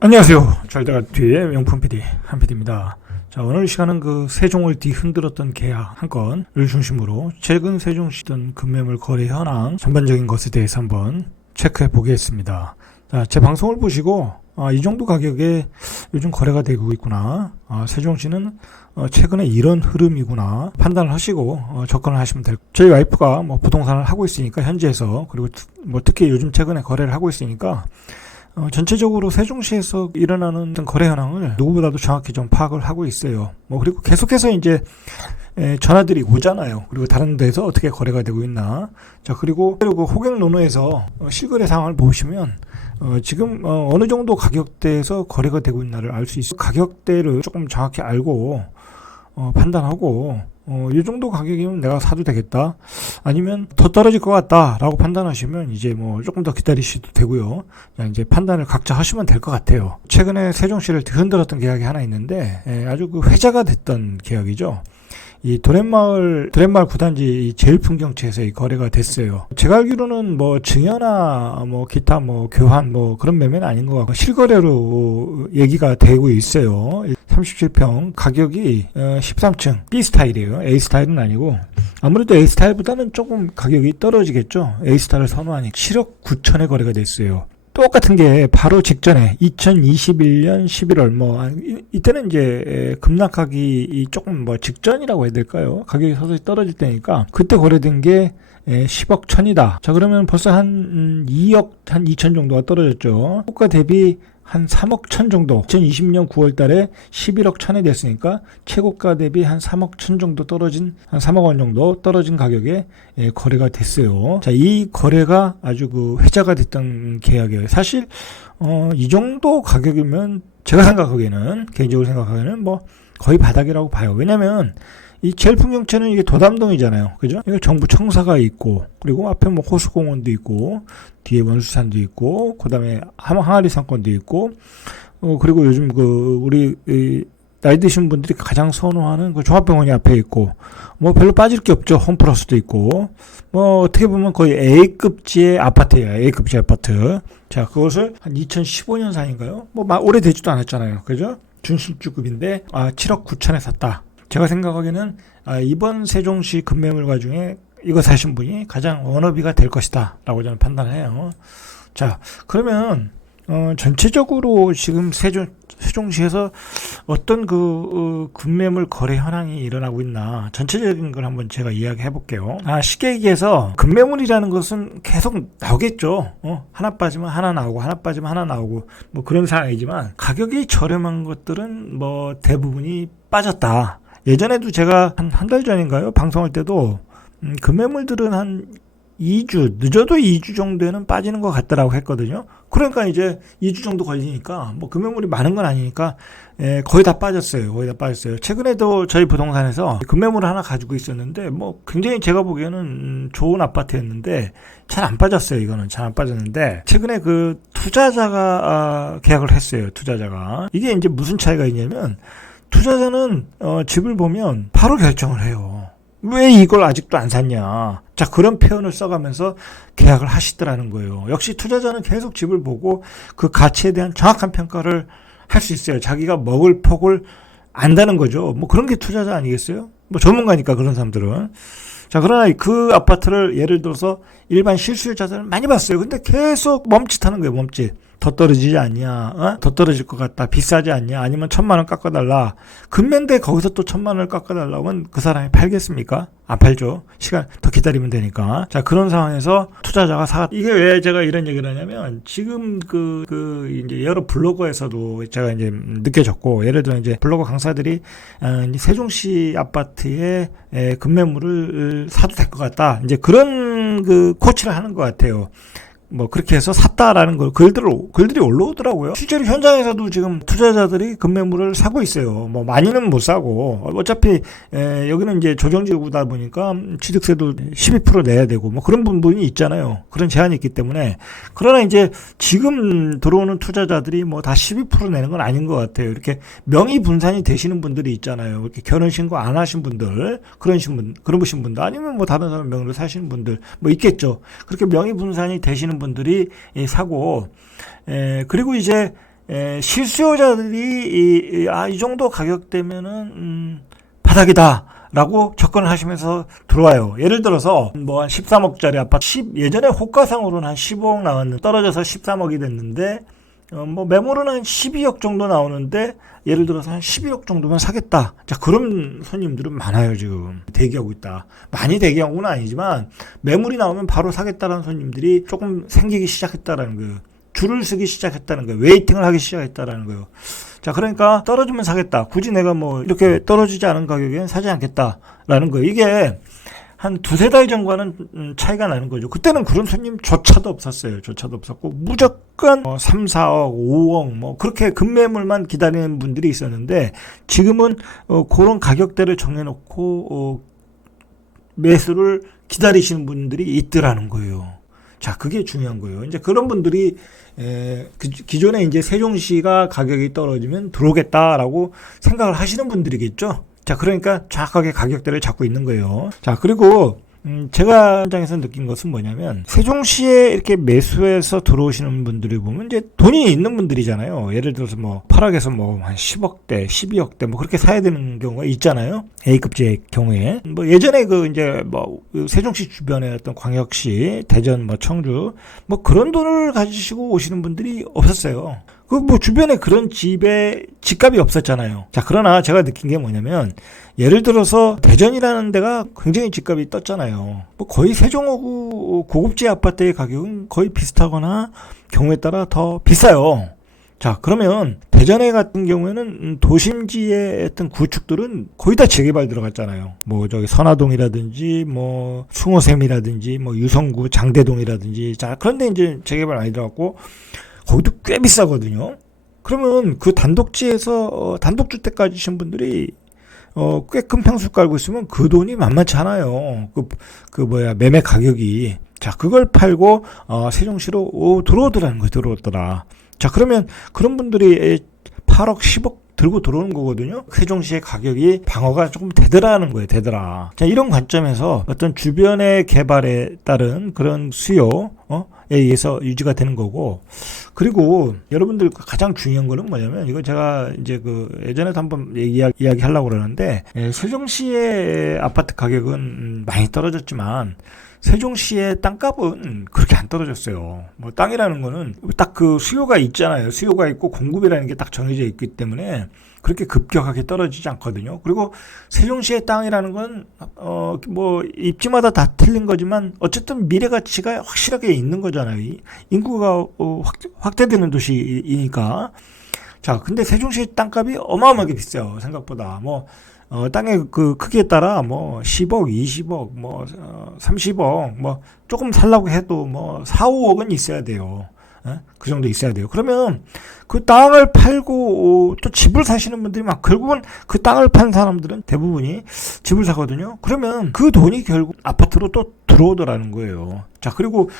안녕하세요. 잘다가 뒤에 명품 PD 한 PD입니다. 자, 오늘 시간은 그 세종을 뒤흔들었던 계약 한 건을 중심으로 최근 세종 시던 급매물 거래 현황 전반적인 것에 대해서 한번 체크해 보겠습니다. 자, 제 방송을 보시고 이 정도 가격에 요즘 거래가 되고 있구나. 세종시는 최근에 이런 흐름이구나 판단을 하시고 접근을 하시면 될. 저희 와이프가 뭐 부동산을 하고 있으니까 현지에서, 그리고 뭐 특히 요즘 최근에 거래를 하고 있으니까 전체적으로 세종시에서 일어나는 거래 현황을 누구보다도 정확히 좀 파악을 하고 있어요. 그리고 계속해서 이제 전화들이 오잖아요. 그리고 다른 데서 어떻게 거래가 되고 있나. 자, 그리고 그 호객 노노에서 실거래 상황을 보시면 지금 어느 정도 가격대에서 거래가 되고 있나를 알 수 있어요. 가격대를 조금 정확히 알고 판단하고 이 정도 가격이면 내가 사도 되겠다, 아니면 더 떨어질 것 같다 라고 판단하시면 이제 뭐 조금 더 기다리셔도 되고요. 그냥 이제 판단을 각자 하시면 될 것 같아요. 최근에 세종시를 흔들었던 계약이 하나 있는데 아주 그 회자가 됐던 계약이죠. 이 도렛마을 구단지 제일 풍경지에서 이 거래가 됐어요. 제가 알기로는 뭐 증여나 뭐 기타 뭐 교환 뭐 그런 매매는 아닌 것 같고 실거래로 얘기가 되고 있어요. 37평 가격이 13층 B 스타일이에요. A 스타일은 아니고, 아무래도 A 스타일보다는 조금 가격이 떨어지겠죠. A 스타일을 선호하니까 7억 9천에 거래가 됐어요. 똑같은 게 바로 직전에 2021년 11월 이때는 이제 급락하기 조금 직전이라고 해야 될까요? 가격이 서서히 떨어질 때니까 그때 거래된 게 10억 천이다. 자, 그러면 벌써 한 2억 한 2천 정도가 떨어졌죠. 호가 대비 한 3억 천 정도, 2020년 9월 달에 11억 천이 됐으니까 최고가 대비 한 3억 천 정도 떨어진, 한 3억 원 정도 떨어진 가격에 거래가 됐어요. 자, 이 거래가 아주 그 회자가 됐던 계약이에요. 사실 이 정도 가격이면 제가 생각하기에는, 개인적으로 생각하기에는 뭐 거의 바닥이라고 봐요. 왜냐면 이 제일 풍경채는 이게 도담동이잖아요. 그죠? 이거 정부 청사가 있고, 그리고 앞에 뭐 호수공원도 있고, 뒤에 원수산도 있고, 그 다음에 항아리 상권도 있고, 그리고 요즘 우리 나이 드신 분들이 가장 선호하는 그 종합병원이 앞에 있고, 뭐 별로 빠질 게 없죠. 홈플러스도 있고, 뭐 어떻게 보면 거의 A급지의 아파트예요. A급지 아파트. 자, 그것을 한 2015년산인가요? 뭐 오래되지도 않았잖아요. 그죠? 준신주급인데 7억 9천에 샀다. 제가 생각하기에는 이번 세종시 급매물가 중에 이거 사신 분이 가장 워너비가 될 것이다 라고 저는 판단해요. 자, 그러면 전체적으로 지금 세종시에서 어떤 급매물 거래 현황이 일어나고 있나, 전체적인 걸 한번 제가 이야기해 볼게요. 쉽게 얘기해서 급매물이라는 것은 계속 나오겠죠. 하나 빠지면 하나 나오고, 하나 빠지면 하나 나오고, 뭐 그런 상황이지만 가격이 저렴한 것들은 뭐 대부분이 빠졌다. 예전에도 제가 한 달 전인가요? 방송할 때도 급매물들은 한 2주, 늦어도 2주 정도에는 빠지는 것 같더라고 했거든요. 그러니까 이제 2주 정도 걸리니까 뭐 급매물이 많은 건 아니니까 거의 다 빠졌어요. 거의 다 빠졌어요. 최근에도 저희 부동산에서 급매물을 하나 가지고 있었는데 뭐 굉장히 제가 보기에는 좋은 아파트였는데 잘 안 빠졌어요. 이거는 잘 안 빠졌는데 최근에 그 투자자가 계약을 했어요. 투자자가. 이게 이제 무슨 차이가 있냐면, 투자자는 집을 보면 바로 결정을 해요. 왜 이걸 아직도 안 샀냐. 자, 그런 표현을 써가면서 계약을 하시더라는 거예요. 역시 투자자는 계속 집을 보고 그 가치에 대한 정확한 평가를 할 수 있어요. 자기가 먹을 폭을 안다는 거죠. 뭐 그런 게 투자자 아니겠어요? 뭐 전문가니까 그런 사람들은. 자, 그러나 그 아파트를 예를 들어서 일반 실수요자들은 많이 봤어요. 근데 계속 멈칫하는 거예요. 멈칫. 더 떨어지지 않냐? 더 떨어질 것 같다. 비싸지 않냐? 아니면 1,000만 원 깎아달라. 금매인데 거기서 또 1,000만 원을 깎아달라고 하면 그 사람이 팔겠습니까? 안 팔죠. 시간 더 기다리면 되니까. 자, 그런 상황에서 투자자가 이게 왜 제가 이런 얘기를 하냐면, 지금 이제 여러 블로거에서도 제가 이제 느껴졌고, 예를 들어 이제 블로거 강사들이 세종시 아파트에 급매물을 사도 될 것 같다. 이제 그런 코치를 하는 것 같아요. 뭐 그렇게 해서 샀다라는 걸 글들이 올라오더라고요. 실제로 현장에서도 지금 투자자들이 급매물을 사고 있어요. 뭐 많이는 못 사고, 어차피 여기는 이제 조정지구다 보니까 취득세도 12% 내야 되고 뭐 그런 부분이 있잖아요. 그런 제한이 있기 때문에. 그러나 이제 지금 들어오는 투자자들이 뭐 다 12% 내는 건 아닌 것 같아요. 이렇게 명의 분산이 되시는 분들이 있잖아요. 이렇게 결혼신고 안 하신 분들, 그러신 분들, 아니면 뭐 다른 사람 명의로 사시는 분들 뭐 있겠죠. 그렇게 명의 분산이 되시는 분들이 사고, 그리고 이제 실수요자들이 이 정도 가격대면은 바닥이다 라고 접근을 하시면서 들어와요. 예를 들어서 뭐 한 13억짜리 아파트 예전에 호가상으로는 한 15억 나왔는데 떨어져서 13억이 됐는데 뭐 매물은 한 12억 정도 나오는데 예를 들어서 한 11억 정도면 사겠다. 자, 그런 손님들은 많아요. 지금 대기하고 있다. 많이 대기한 건 아니지만 매물이 나오면 바로 사겠다라는 손님들이 조금 생기기 시작했다라는 거예요. 줄을 서기 시작했다는 거예요. 웨이팅을 하기 시작했다라는 거예요. 자, 그러니까 떨어지면 사겠다. 굳이 내가 뭐 이렇게 떨어지지 않은 가격엔 사지 않겠다라는 거예요. 이게 한 두세 달 전과는 차이가 나는 거죠. 그때는 그런 손님조차도 없었어요. 조차도 없었고 무조건 3, 4억, 5억 뭐 그렇게 급매물만 기다리는 분들이 있었는데 지금은 그런 가격대를 정해놓고 매수를 기다리시는 분들이 있더라는 거예요. 자, 그게 중요한 거예요. 이제 그런 분들이 기존에 이제 세종시가 가격이 떨어지면 들어오겠다라고 생각을 하시는 분들이겠죠. 자, 그러니까 정확하게 가격대를 잡고 있는 거예요. 자, 그리고 제가 현장에서 느낀 것은 뭐냐면 세종시에 이렇게 매수해서 들어오시는 분들이 보면 이제 돈이 있는 분들이잖아요. 예를 들어서 뭐 8억에서 뭐 한 10억대, 12억대 뭐 그렇게 사야 되는 경우가 있잖아요. A급지의 경우에 뭐 예전에 그 이제 뭐 세종시 주변에 어떤 광역시, 대전, 뭐 청주 뭐 그런 돈을 가지시고 오시는 분들이 없었어요. 그 뭐 주변에 그런 집에 집값이 없었잖아요. 자, 그러나 제가 느낀 게 뭐냐면 예를 들어서 대전이라는 데가 굉장히 집값이 떴잖아요. 뭐 거의 세종하고 고급지 아파트의 가격은 거의 비슷하거나 경우에 따라 더 비싸요. 자, 그러면 대전에 같은 경우에는 도심지의 어떤 구축들은 거의 다 재개발 들어갔잖아요. 뭐 저기 선화동이라든지 뭐 숭어샘이라든지 뭐 유성구 장대동이라든지 자, 그런데 이제 재개발 많이 들어갔고 거기도 꽤 비싸거든요. 그러면 그 단독지에서 단독주택 가지신 분들이 꽤 큰 평수 깔고 있으면 그 돈이 만만치 않아요. 매매 가격이. 자, 그걸 팔고 세종시로 들어오더라는 거예요. 들어오더라. 자, 그러면 그런 분들이 8억, 10억 들고 들어오는 거거든요. 세종시의 가격이 방어가 조금 되더라는 거예요. 되더라. 자, 이런 관점에서 어떤 주변의 개발에 따른 그런 수요 에 의해서 유지가 되는 거고, 그리고 여러분들 가장 중요한 거는 뭐냐면 이거 제가 이제 예전에도 한번 이야기 하려고 그러는데 세종시의 아파트 가격은 많이 떨어졌지만 세종시의 땅값은 그렇게 안 떨어졌어요. 뭐 땅이라는 거는 딱 그 수요가 있잖아요. 수요가 있고 공급이라는 게 딱 정해져 있기 때문에 그렇게 급격하게 떨어지지 않거든요. 그리고 세종시의 땅이라는 건 뭐 입지마다 다 틀린 거지만 어쨌든 미래 가치가 확실하게 있는 거잖아요. 인구가 확대되는 도시이니까. 자, 근데 세종시의 땅값이 어마어마하게 비싸요. 생각보다. 땅의 그 크기에 따라 10억, 20억, 30억, 조금 살라고 해도 4, 5억은 있어야 돼요. 그 정도 있어야 돼요. 그러면 그 땅을 팔고 또 집을 사시는 분들이 결국은 그 땅을 판 사람들은 대부분이 집을 사거든요. 그러면 그 돈이 결국 아파트로 또 들어오더라는 거예요. 자, 그리고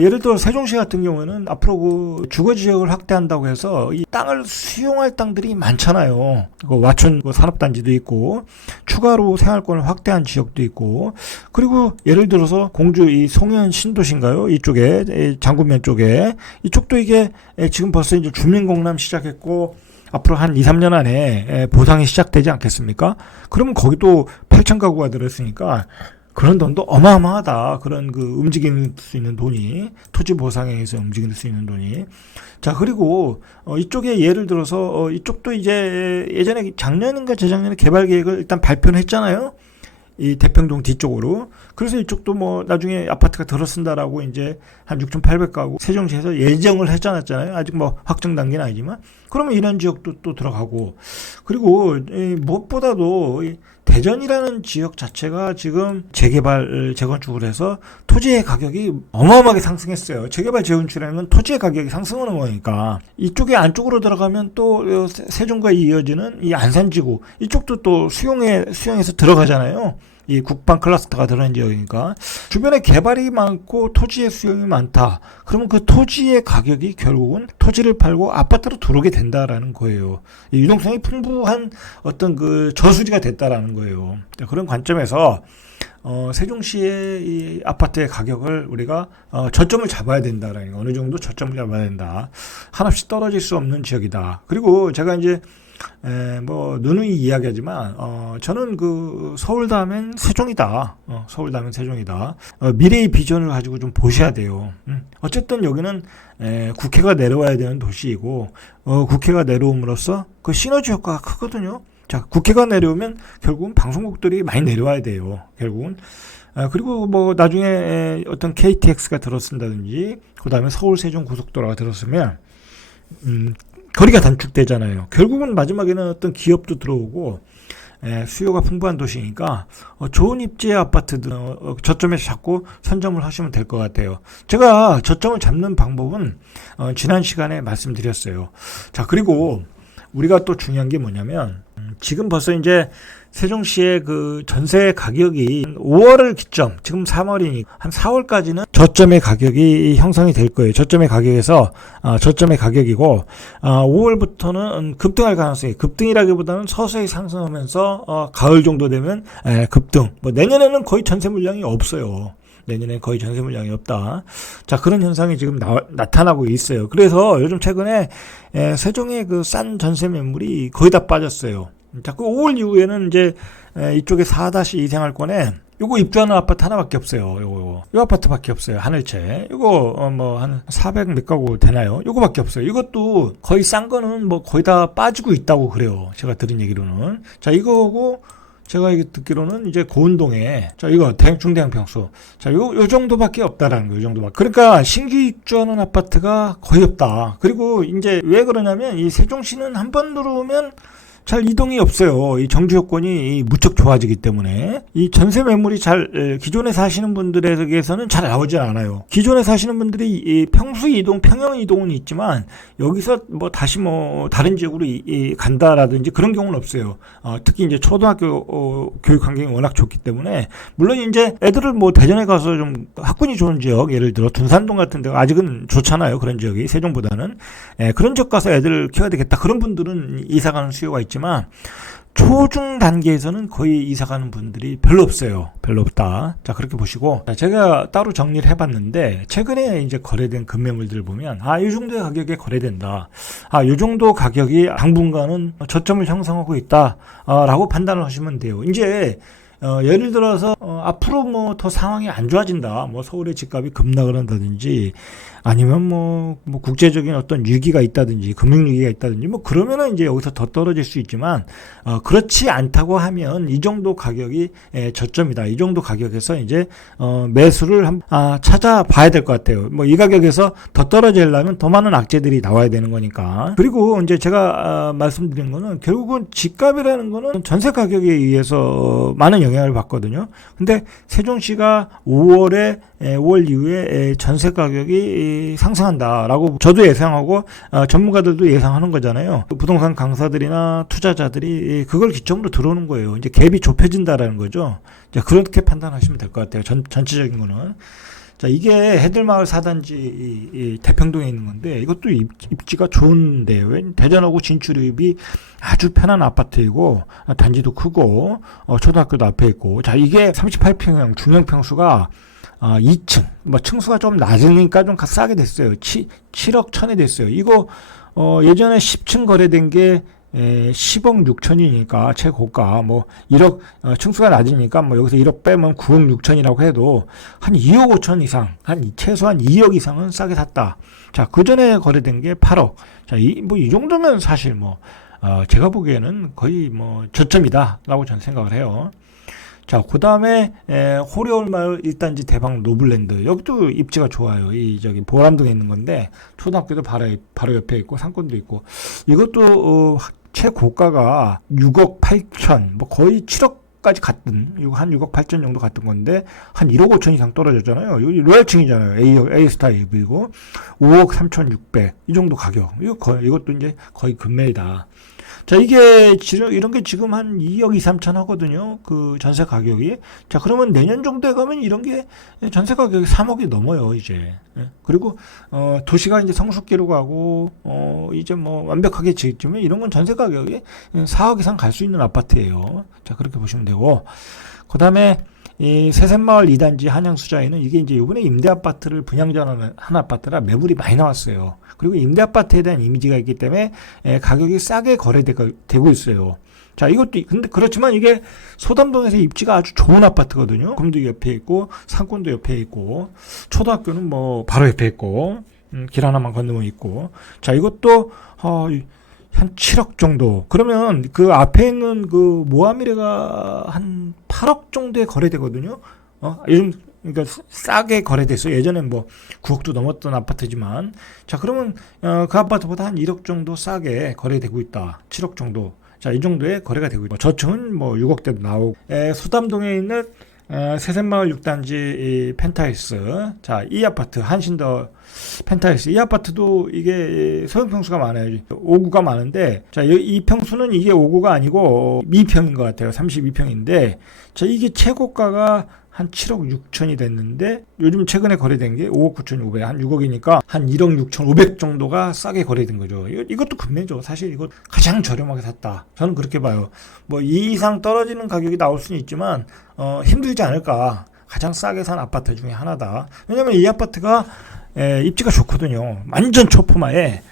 예를 들어 세종시 같은 경우에는 앞으로 그 주거 지역을 확대한다고 해서 이 땅을 수용할 땅들이 많잖아요. 와촌 산업단지도 있고 추가로 생활권을 확대한 지역도 있고, 그리고 예를 들어서 공주 이 송현 신도시인가요? 이쪽에 장군면 쪽에 이쪽도 이게 지금 벌써 이제 주민공람 시작했고 앞으로 한 2, 3년 안에 보상이 시작되지 않겠습니까? 그러면 거기도 8천 가구가 들었으니까 그런 돈도 어마어마하다. 그런 움직일 수 있는 돈이, 토지 보상에 의해서 움직일 수 있는 돈이. 자, 그리고 이쪽에 예를 들어서 이쪽도 이제 예전에 작년인가 재작년에 개발 계획을 일단 발표를 했잖아요. 이 대평동 뒤쪽으로. 그래서 이쪽도 나중에 아파트가 들어선다라고 이제 한 6,800가구 세종시에서 예정을 했잖아요. 아직 확정 단계는 아니지만. 그러면 이런 지역도 또 들어가고. 그리고 무엇보다도 대전이라는 지역 자체가 지금 재건축을 해서 토지의 가격이 어마어마하게 상승했어요. 재개발 재건축이라는 건 토지의 가격이 상승하는 거니까. 이쪽에 안쪽으로 들어가면 또 세종과 이어지는 이 안산지구, 이쪽도 또 수용해서 들어가잖아요. 이 국방 클러스터가 들어있는 지역이니까 주변에 개발이 많고 토지의 수요가 많다. 그러면 그 토지의 가격이 결국은 토지를 팔고 아파트로 들어오게 된다라는 거예요. 이 유동성이 풍부한 어떤 그 저수지가 됐다라는 거예요. 그런 관점에서 세종시의 이 아파트의 가격을 우리가 저점을 잡아야 된다라는 거. 어느 정도 저점을 잡아야 된다. 한없이 떨어질 수 없는 지역이다. 그리고 제가 이제 뭐 누누이 이야기하지만 저는 그 서울 다음엔 세종이다. 서울 다음엔 세종이다. 미래의 비전을 가지고 좀 보셔야 돼요. 어쨌든 여기는 국회가 내려와야 되는 도시이고 국회가 내려옴으로써 그 시너지 효과가 크거든요. 자, 국회가 내려오면 결국은 방송국들이 많이 내려와야 돼요. 결국은. 그리고 뭐 나중에 어떤 KTX가 들어선다든지 그 다음에 서울 세종 고속도로가 들어서면 거리가 단축되잖아요. 결국은 마지막에는 어떤 기업도 들어오고 수요가 풍부한 도시니까 좋은 입지의 아파트들 저점에서 잡고 선점을 하시면 될 것 같아요. 제가 저점을 잡는 방법은 지난 시간에 말씀드렸어요. 자, 그리고 우리가 또 중요한 게 뭐냐면 지금 벌써 이제 세종시의 그 전세 가격이 5월을 기점, 지금 3월이니까 한 4월까지는 저점의 가격이 형성이 될 거예요. 저점의 가격에서 저점의 가격이고 5월부터는 급등할 가능성이, 급등이라기보다는 서서히 상승하면서 가을 정도 되면 급등. 뭐 내년에는 거의 전세 물량이 없어요. 내년에 거의 전세 물량이 없다. 자, 그런 현상이 지금 나타나고 있어요. 그래서 요즘 최근에 세종의 그 싼 전세 매물이 거의 다 빠졌어요. 자, 그 5월 이후에는 이제 이쪽에 4-2 생활권에 요거 입주하는 아파트 하나밖에 없어요. 요 아파트밖에 없어요. 하늘채. 요거 뭐 한 400 몇 가구 되나요? 요거밖에 없어요. 이것도 거의 싼 거는 뭐 거의 다 빠지고 있다고 그래요. 제가 들은 얘기로는. 자, 이거고 제가 듣기로는 이제 고운동에, 자, 이거 중대형 평수. 자, 요 정도밖에 없다라는 거예요. 요 정도밖에. 그러니까 신규 입주하는 아파트가 거의 없다. 그리고 이제 왜 그러냐면 이 세종시는 한 번 들어오면 잘 이동이 없어요. 이 정주 여건이 무척 좋아지기 때문에 이 전세 매물이 잘 기존에 사시는 분들에게서는 잘 나오지 않아요. 기존에 사시는 분들이 이 평수 이동, 평형 이동은 있지만 여기서 뭐 다시 뭐 다른 지역으로 간다라든지 그런 경우는 없어요. 특히 이제 초등학교 교육 환경이 워낙 좋기 때문에 물론 이제 애들을 뭐 대전에 가서 좀 학군이 좋은 지역, 예를 들어 둔산동 같은 데가 아직은 좋잖아요. 그런 지역이 세종보다는 그런 지역 가서 애들을 키워야 되겠다. 그런 분들은 이사가는 수요가 있지만 초중 단계에서는 거의 이사가는 분들이 별로 없어요. 별로 없다. 자, 그렇게 보시고, 제가 따로 정리를 해봤는데 최근에 이제 거래된 급매물들을 보면 이 정도의 가격에 거래된다. 이 정도 가격이 당분간은 저점을 형성하고 있다. 라고 판단을 하시면 돼요. 이제 예를 들어서 앞으로 뭐 더 상황이 안 좋아진다. 뭐 서울의 집값이 급락을 한다든지 아니면 뭐 국제적인 어떤 위기가 있다든지 금융 위기가 있다든지 뭐 그러면은 이제 여기서 더 떨어질 수 있지만 그렇지 않다고 하면 이 정도 가격이 저점이다. 이 정도 가격에서 이제 매수를 찾아봐야 될 것 같아요. 뭐 이 가격에서 더 떨어지려면 더 많은 악재들이 나와야 되는 거니까. 그리고 이제 제가 말씀드린 거는 결국은 집값이라는 거는 전세 가격에 의해서 많은 영향을 받거든요. 근데 세종시가 5월 이후에 전세 가격이 상승한다라고 저도 예상하고 전문가들도 예상하는 거잖아요. 부동산 강사들이나 투자자들이 그걸 기점으로 들어오는 거예요. 이제 갭이 좁혀진다라는 거죠. 이제 그렇게 판단하시면 될 것 같아요. 전체적인 거는. 자, 이게 해들마을 4단지 대평동에 있는 건데 이것도 입지가 좋은데요. 대전하고 진출입이 아주 편한 아파트이고 단지도 크고 초등학교도 앞에 있고, 자, 이게 38평형 중형 평수가 2층, 뭐 층수가 좀 낮으니까 좀 싸게 됐어요. 7억 1천에 됐어요. 이거 예전에 10층 거래된 게 10억 6천이니까 최고가, 뭐 1억 층수가 낮으니까 뭐 여기서 1억 빼면 9억 6천이라고 해도 한 2억 5천 이상, 최소한 2억 이상은 싸게 샀다. 자, 그 전에 거래된 게 8억. 자, 이 정도면 사실 제가 보기에는 거의 저점이다라고 저는 생각을 해요. 자, 그 다음에 호리올마을 1단지 대박 노블랜드, 여기도 입지가 좋아요. 저기 보람동에 있는 건데 초등학교도 바로 옆에 있고 상권도 있고, 이것도 최고가가 6억 8천, 뭐 거의 7억까지 갔던, 한 6억 8천 정도 갔던 건데 한 1억 5천 이상 떨어졌잖아요. 여기 로얄층이잖아요. A스타 AV고 5억 3천 6백 이 정도 가격. 이것도 이제 거의 금매이다. 자, 이런 게 지금 한 2억 2, 3천 하거든요. 그 전세 가격이. 자, 그러면 내년 정도에 가면 이런 게 전세 가격이 3억이 넘어요, 이제. 그리고, 도시가 이제 성숙기로 가고, 이제 뭐 완벽하게 지으면 이런 건 전세 가격이 4억 이상 갈 수 있는 아파트예요. 자, 그렇게 보시면 되고. 그 다음에, 이 세셋마을 2단지 한양수자에는 이게 이제 요번에 임대아파트를 분양전환한 아파트라 매물이 많이 나왔어요. 그리고 임대아파트에 대한 이미지가 있기 때문에 가격이 싸게 거래되고 있어요. 자, 이것도, 근데 그렇지만 이게 소담동에서 입지가 아주 좋은 아파트거든요. 금도 옆에 있고, 상권도 옆에 있고, 초등학교는 뭐 바로 옆에 있고, 길 하나만 건너면 있고. 자, 이것도, 한 7억 정도. 그러면 그 앞에 있는 그 모아미래가 한 8억 정도에 거래되거든요. 요즘 그러니까 싸게 거래됐어요. 예전엔 뭐 9억도 넘었던 아파트지만. 자, 그러면 그 아파트보다 한 1억 정도 싸게 거래되고 있다. 7억 정도. 자, 이 정도에 거래가 되고 있고. 저층은 뭐 6억대도 나오고. 소담동에 있는 세셋마을 6단지 이 펜트하우스. 자, 이 아파트 한신더 펜트하우스. 이 아파트도 이게 소형 평수가 많아요. 5구가 많은데, 자, 이 평수는 이게 5구가 아니고 미평인 것 같아요. 32평인데, 자, 이게 최고가가 한 7억 6천이 됐는데, 요즘 최근에 거래된 게 5억 9천5백, 한 6억이니까 한 1억 6천 5백 정도가 싸게 거래된 거죠. 이것도 금매죠. 사실 이거 가장 저렴하게 샀다. 저는 그렇게 봐요. 뭐 이 이상 떨어지는 가격이 나올 수는 있지만, 힘들지 않을까. 가장 싸게 산 아파트 중에 하나다. 왜냐면 이 아파트가 입지가 좋거든요. 완전 초품화에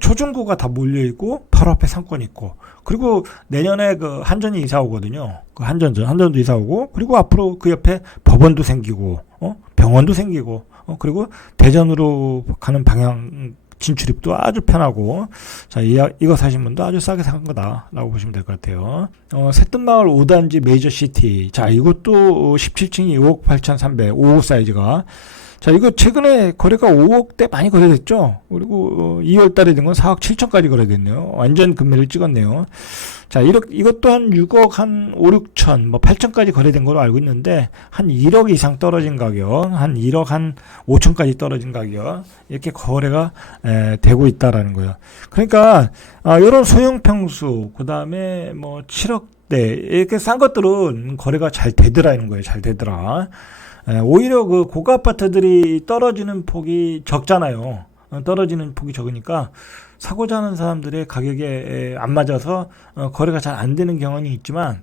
초중고가 다 몰려있고 바로 앞에 상권이 있고, 그리고 내년에 그 한전이 이사 오거든요. 그 한전도 이사 오고, 그리고 앞으로 그 옆에 법원도 생기고, 병원도 생기고, 그리고 대전으로 가는 방향 진출입도 아주 편하고. 자, 이거 사신 분도 아주 싸게 산 거다라고 보시면 될 것 같아요. 새뜸마을 5단지 메이저시티. 자, 이것도 17층이 5억 8,300, 5호 사이즈가. 자, 이거 최근에 거래가 5억대 많이 거래됐죠? 그리고 2월 달에 된 건 4억 7천까지 거래됐네요. 완전 금매를 찍었네요. 자, 이것도 한 6억 한 5, 6천, 뭐 8천까지 거래된 걸로 알고 있는데, 한 1억 이상 떨어진 가격, 한 1억 한 5천까지 떨어진 가격, 이렇게 거래가 되고 있다라는 거예요. 그러니까, 이런 소형 평수, 그 다음에 뭐 7억대, 이렇게 싼 것들은 거래가 잘 되더라는 거예요. 잘 되더라. 오히려 그 고가 아파트들이 떨어지는 폭이 적잖아요. 떨어지는 폭이 적으니까 사고자 하는 사람들의 가격에 안 맞아서 거래가 잘 안 되는 경향은 있지만,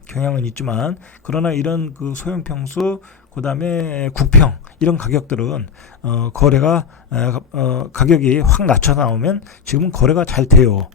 그러나 이런 그 소형 평수, 그 다음에 국평, 이런 가격들은 거래가 가격이 확 낮춰 나오면 지금은 거래가 잘 돼요.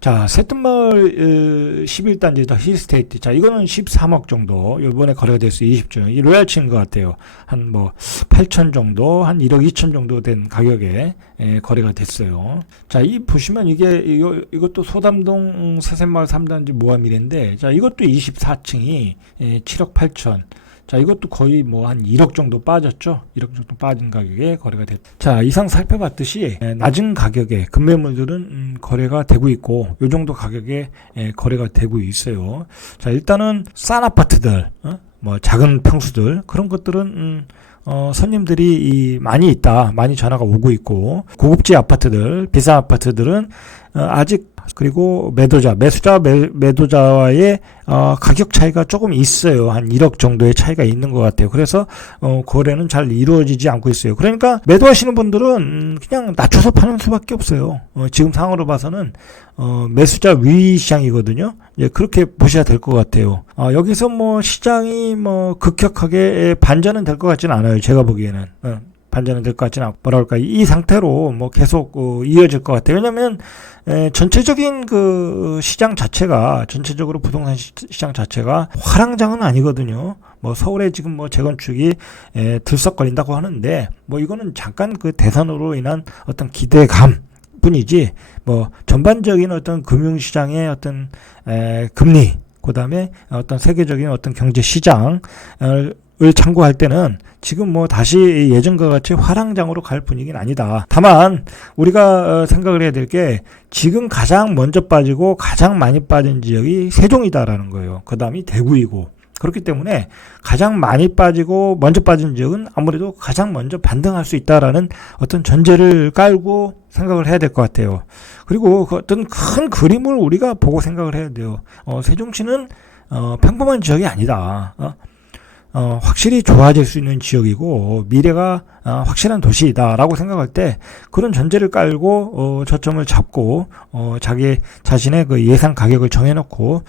자, 새뜸마을 11단지 더 힐스테이트. 자, 이거는 13억 정도. 요번에 거래가 됐어요. 20주. 이 로얄층인 것 같아요. 한 뭐 8천 정도, 한 1억 2천 정도 된 가격에 거래가 됐어요. 자, 보시면 이것도 소담동 세셋마을 3단지 모아미래인데, 자, 이것도 24층이 7억 8천. 자, 이것도 거의 뭐 한 1억 정도 빠졌죠. 1억 정도 빠진 가격에 거래가 됐다. 자, 이상 살펴봤듯이 낮은 가격에 금매물들은 거래가 되고 있고, 요 정도 가격에 거래가 되고 있어요. 자, 일단은 싼 아파트들, 뭐 작은 평수들, 그런 것들은 손님들이 많이 있다. 많이 전화가 오고 있고, 고급지 아파트들, 비싼 아파트들은 아직, 그리고 매도자와의 가격 차이가 조금 있어요. 한 1억 정도의 차이가 있는 것 같아요. 그래서 거래는 잘 이루어지지 않고 있어요. 그러니까 매도하시는 분들은 그냥 낮춰서 파는 수밖에 없어요. 지금 상황으로 봐서는 매수자 위 시장이거든요. 예, 그렇게 보셔야 될 것 같아요. 여기서 뭐 시장이 뭐 급격하게 반전은 될 것 같지는 않아요. 제가 보기에는. 반전은 될 것 같지는 않고, 뭐랄까, 이 상태로 뭐 계속 이어질 것 같아요. 왜냐면 전체적인 그 시장 자체가, 전체적으로 부동산 시장 자체가 화랑장은 아니거든요. 뭐 서울에 지금 뭐 재건축이 들썩거린다고 하는데, 뭐 이거는 잠깐 그 대선으로 인한 어떤 기대감 뿐이지, 뭐 전반적인 어떤 금융시장의 어떤 금리, 그 다음에 어떤 세계적인 어떤 경제 시장을 참고할 때는 지금 뭐 다시 예전과 같이 화랑장으로 갈 분위기는 아니다. 다만 우리가 생각을 해야 될 게, 지금 가장 먼저 빠지고 가장 많이 빠진 지역이 세종이다라는 거예요. 그 다음이 대구이고, 그렇기 때문에 가장 많이 빠지고 먼저 빠진 지역은 아무래도 가장 먼저 반등할 수 있다라는 어떤 전제를 깔고 생각을 해야 될 것 같아요. 그리고 그 어떤 큰 그림을 우리가 보고 생각을 해야 돼요. 세종시는 평범한 지역이 아니다. 확실히 좋아질 수 있는 지역이고 미래가 확실한 도시이다라고 생각할 때 그런 전제를 깔고 저점을 잡고 자신의 그 예상 가격을 정해놓고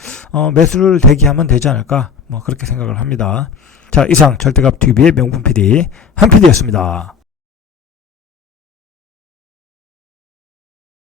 매수를 대기하면 되지 않을까, 뭐 그렇게 생각을 합니다. 자, 이상 절대값TV의 명품 PD 한 PD였습니다.